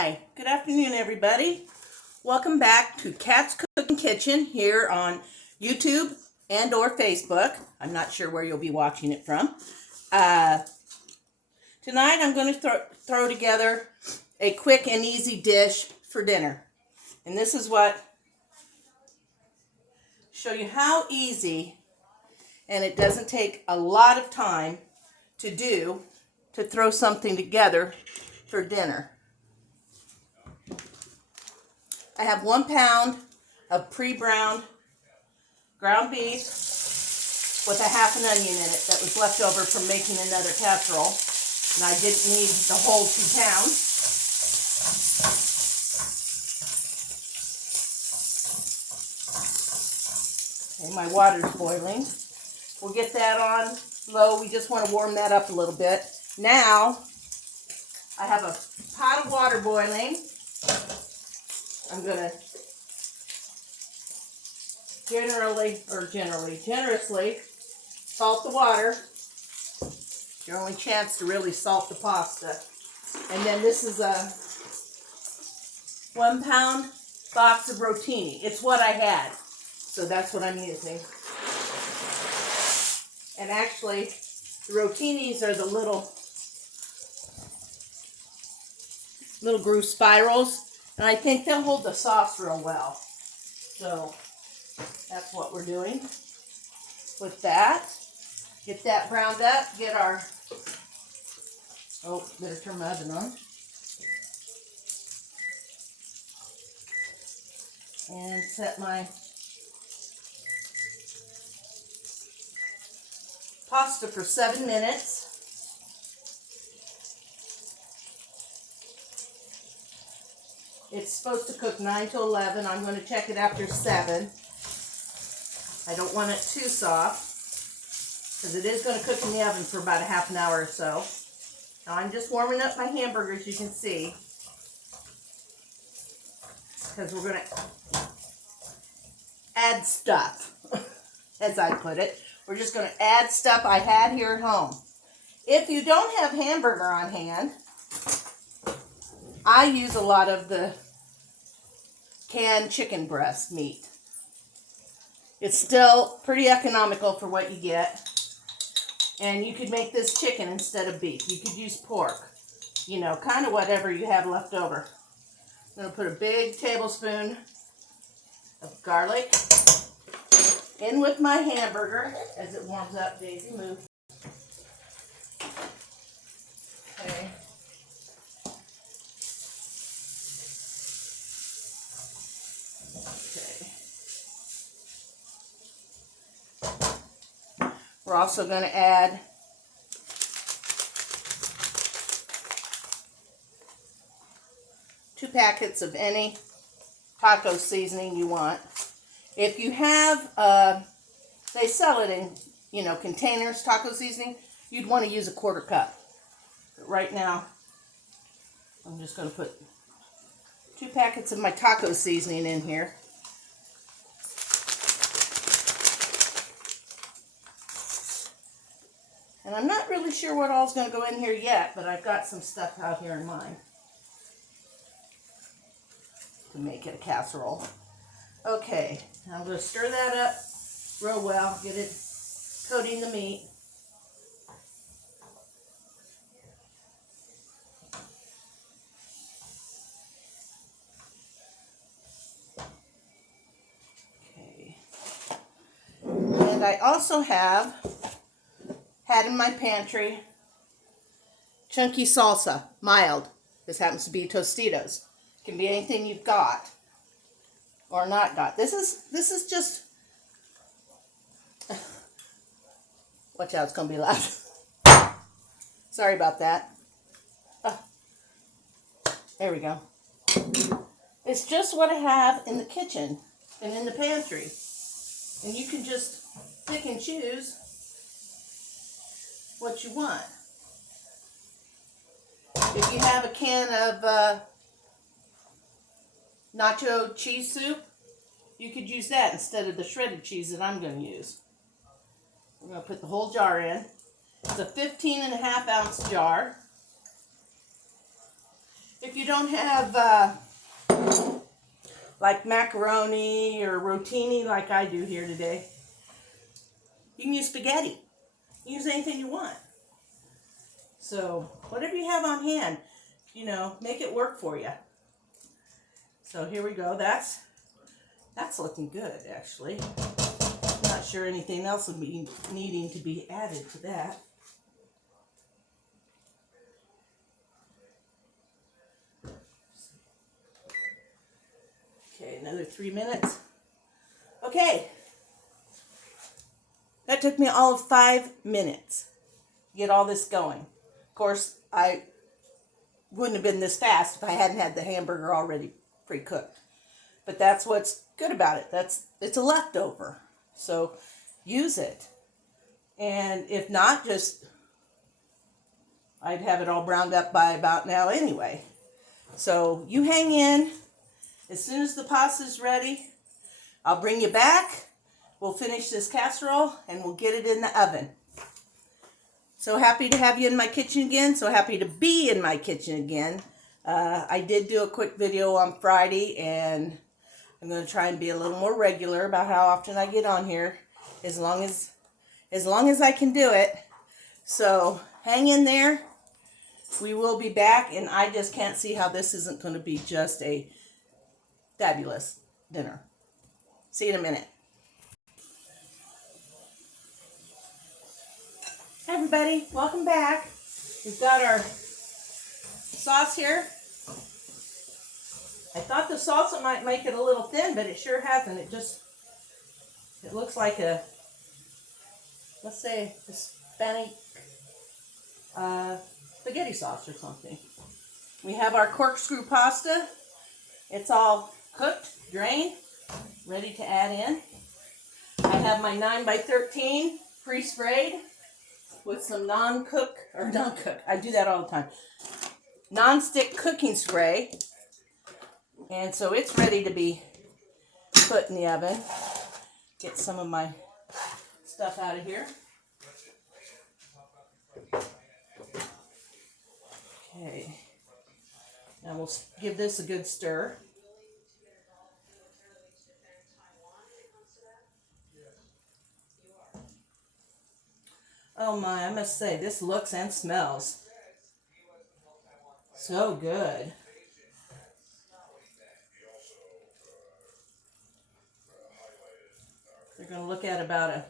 Hi, good afternoon everybody. Welcome back to Kat's Cooking Kitchen here on YouTube and or Facebook. I'm not sure where you'll be watching it from. Tonight I'm going to throw together a quick and easy dish for dinner. And this is what show you how easy, and it doesn't take a lot of time to do, to throw something together for dinner. I have 1 pound of pre-browned ground beef with a half an onion in it that was left over from making another casserole. And I didn't need the whole 2 pounds. Okay, my water's boiling. We'll get that on low. We just want to warm that up a little bit. Now, I have a pot of water boiling. I'm going to generously salt the water. It's your only chance to really salt the pasta. And then this is a 1 pound box of rotini. It's what I had, so that's what I'm using. And actually, the rotinis are the little groove spirals. And I think they'll hold the sauce real well. So that's what we're doing with that. Get that browned up. Get our, better turn my oven on. And set my pasta for 7 minutes. It's supposed to cook 9 to 11. I'm going to check it after 7. I don't want it too soft because it is going to cook in the oven for about a half an hour or so. Now I'm just warming up my hamburgers, you can see, because we're going to add stuff, as I put it. We're just going to add stuff I had here at home. If you don't have hamburger on hand, I use a lot of the canned chicken breast meat. It's still pretty economical for what you get. And you could make this chicken instead of beef. You could use pork. You know, kind of whatever you have left over. I'm going to put a big tablespoon of garlic in with my hamburger as it warms up. Daisy, move. Okay. We're also going to add two packets of any taco seasoning you want. If you have, they sell it in, containers, taco seasoning, you'd want to use a 1/4 cup. But right now, I'm just going to put 2 packets of my taco seasoning in here. And I'm not really sure what all's going to go in here yet, but I've got some stuff out here in mind to make it a casserole. Okay, I'm going to stir that up real well, get it coating the meat. Okay. And I also had in my pantry chunky salsa, mild. This happens to be Tostitos. Can be anything you've got or not got. This is just, watch out, it's gonna be loud. Sorry about that. There we go. It's just what I have in the kitchen and in the pantry, and you can just pick and choose what you want. If you have a can of nacho cheese soup, you could use that instead of the shredded cheese that I'm going to use. I'm going to put the whole jar in. It's a 15.5 ounce jar. If you don't have like macaroni or rotini like I do here today, you can use spaghetti. Use anything you want. So whatever you have on hand, you know, make it work for you. So here we go. That's looking good, actually. Not sure anything else would be needing to be added to that. Okay, another 3 minutes. Okay. That took me all of 5 minutes to get all this going. Of course, I wouldn't have been this fast if I hadn't had the hamburger already pre-cooked. But that's what's good about it. It's a leftover. So use it. And if not, just I'd have it all browned up by about now anyway. So you hang in. As soon as the pasta's ready, I'll bring you back. We'll finish this casserole and we'll get it in the oven. So happy to have you in my kitchen again. So happy to be in my kitchen again. I did do a quick video on Friday, and I'm going to try and be a little more regular about how often I get on here, as long as I can do it. So hang in there. We will be back, and I just can't see how this isn't going to be just a fabulous dinner. See you in a minute. Hi everybody, welcome back. We've got our sauce here. I thought the salsa might make it a little thin, but it sure hasn't. It looks like a, let's say, Hispanic spaghetti sauce or something. We have our corkscrew pasta. It's all cooked, drained, ready to add in. I have my 9x13 pre-sprayed with some non-cook, I do that all the time, non-stick cooking spray. And so it's ready to be put in the oven. Get some of my stuff out of here. Okay. Now we'll give this a good stir. Oh my, I must say, this looks and smells so good. They're going to look at about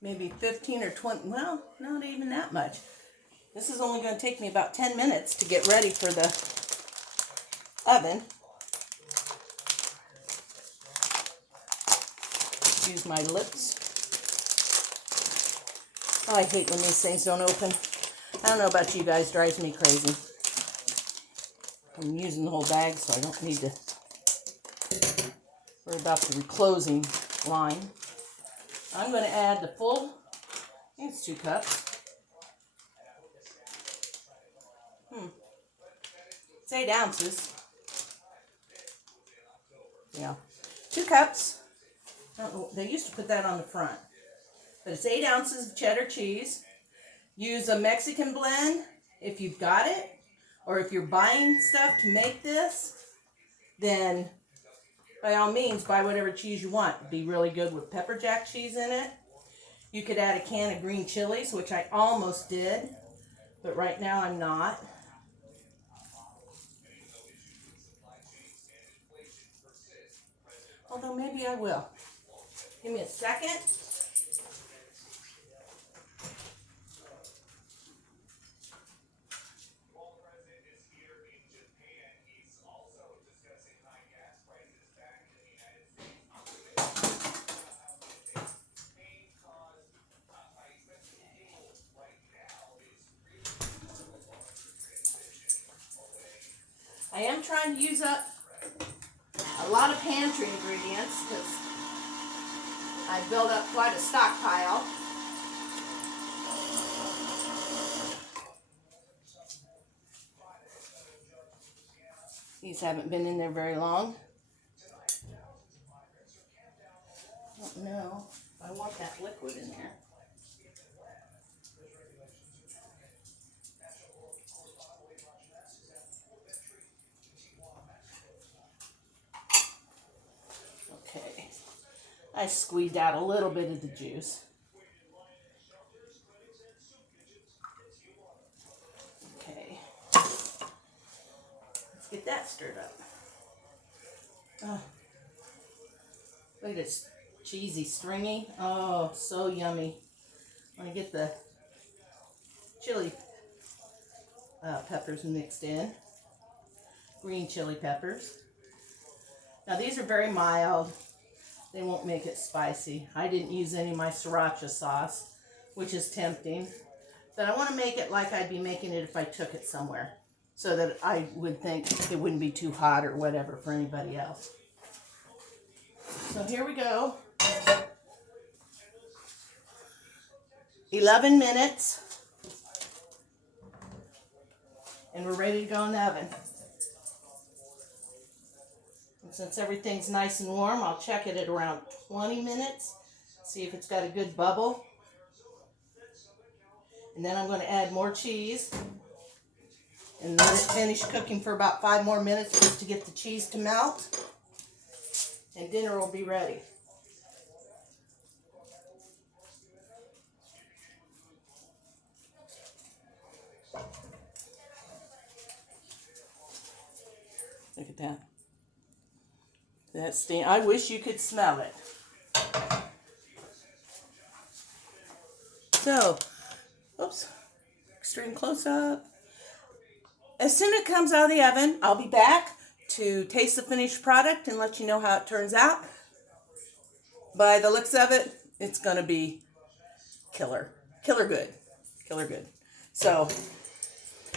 maybe 15 or 20, well, not even that much. This is only going to take me about 10 minutes to get ready for the oven. Use my lips. Oh, I hate when these things don't open. I don't know about you guys, drives me crazy. I'm using the whole bag, so I don't need to worry about the closing line. I'm going to add the full, I think it's 2 cups. It's 8 ounces. Yeah, 2 cups. I don't know, they used to put that on the front. But it's 8 ounces of cheddar cheese. Use a Mexican blend if you've got it. Or if you're buying stuff to make this, then by all means, buy whatever cheese you want. It'd be really good with pepper jack cheese in it. You could add a can of green chilies, which I almost did. But right now I'm not. Although maybe I will. Give me a second. I am trying to use up a lot of pantry ingredients because I built up quite a stockpile. These haven't been in there very long. I don't know. I want that liquid in there. I squeezed out a little bit of the juice. Okay. Let's get that stirred up. Oh, look at this cheesy, stringy. Oh, so yummy. I'm going to get the chili peppers mixed in. Green chili peppers. Now these are very mild. They won't make it spicy. I didn't use any of my sriracha sauce, which is tempting. But I want to make it like I'd be making it if I took it somewhere, so that I would think it wouldn't be too hot or whatever for anybody else. So here we go. 11 minutes. And we're ready to go in the oven. And since everything's nice and warm, I'll check it at around 20 minutes. See if it's got a good bubble. And then I'm going to add more cheese. And let it finish cooking for about 5 more minutes just to get the cheese to melt. And dinner will be ready. Look at that. That steam. I wish you could smell it. So, oops, extreme close up. As soon as it comes out of the oven, I'll be back to taste the finished product and let you know how it turns out. By the looks of it, it's going to be killer. Killer good. Killer good. So,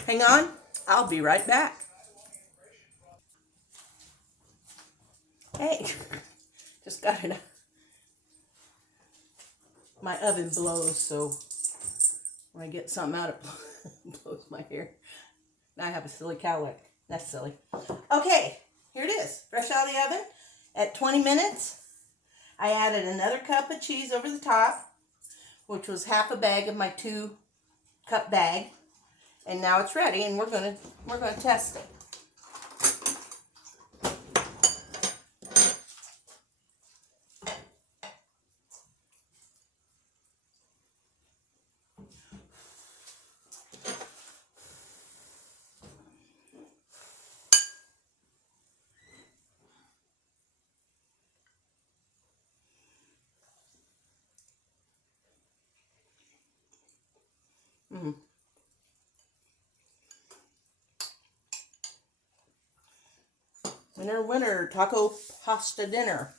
hang on. I'll be right back. Hey, just got it. My oven blows, so when I get something out, it blows my hair. Now I have a silly cowlick. That's silly. Okay, here it is. Fresh out of the oven. At 20 minutes, I added another cup of cheese over the top, which was half a bag of my 2-cup bag. And now it's ready, and we're gonna test it. Winner, winner, taco pasta dinner.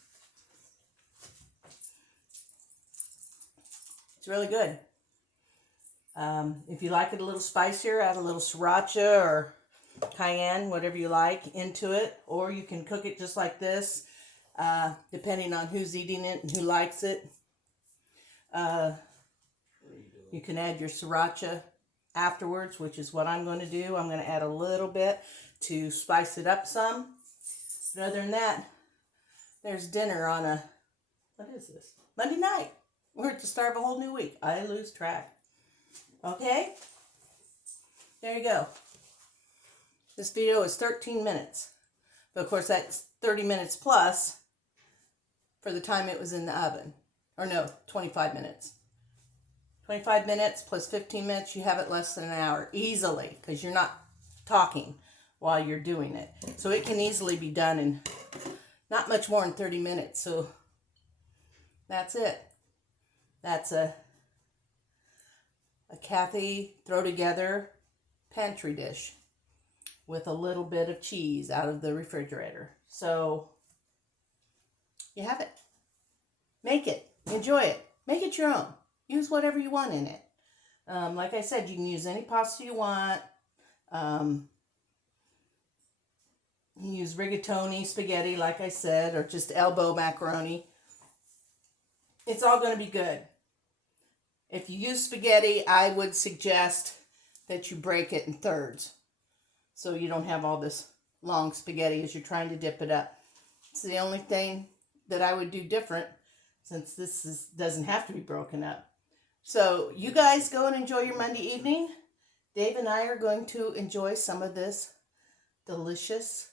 It's really good. If you like it a little spicier, add a little sriracha or cayenne, whatever you like, into it. Or you can cook it just like this, depending on who's eating it and who likes it. You can add your sriracha afterwards, which is what I'm going to do. I'm going to add a little bit to spice it up some. But other than that, there's dinner on a, what is this? Monday night. We're at the start of a whole new week. I lose track. Okay? There you go. This video is 13 minutes. But of course, that's 30 minutes plus for the time it was in the oven. Or no, 25 minutes. 25 minutes plus 15 minutes, you have it less than an hour. Easily, because you're not talking while you're doing it. So it can easily be done in not much more than 30 minutes. So that's it. That's a Kathy throw together pantry dish with a little bit of cheese out of the refrigerator. So you have it. Make it. Enjoy it. Make it your own. Use whatever you want in it. Like I said, you can use any pasta you want. You can use rigatoni, spaghetti, like I said, or just elbow macaroni. It's all going to be good. If you use spaghetti, I would suggest that you break it in thirds, so you don't have all this long spaghetti as you're trying to dip it up. It's the only thing that I would do different, since this doesn't have to be broken up. So you guys go and enjoy your Monday evening. Dave and I are going to enjoy some of this delicious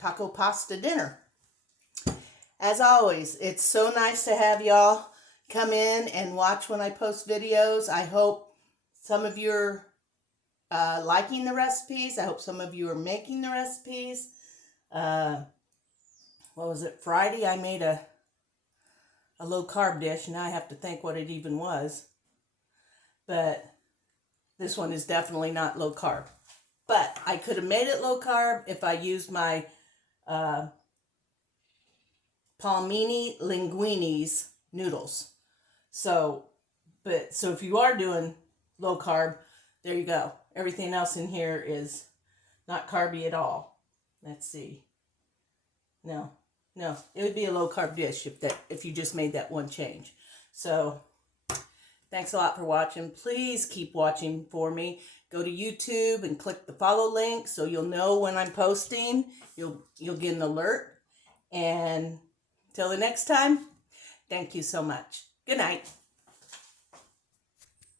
taco pasta dinner. As always, it's so nice to have y'all come in and watch when I post videos. I hope some of you are liking the recipes. I hope some of you are making the recipes. What was it? Friday I made a low carb dish. Now I have to think what it even was. But this one is definitely not low carb. But I could have made it low carb if I used my palmini linguinis noodles. So if you are doing low carb, there you go. Everything else in here is not carby at all. Let's see. No, it would be a low carb dish if you just made that one change. So thanks a lot for watching. Please keep watching for me. Go to YouTube and click the follow link so you'll know when I'm posting. You'll get an alert. And till the next time, thank you so much. Good night.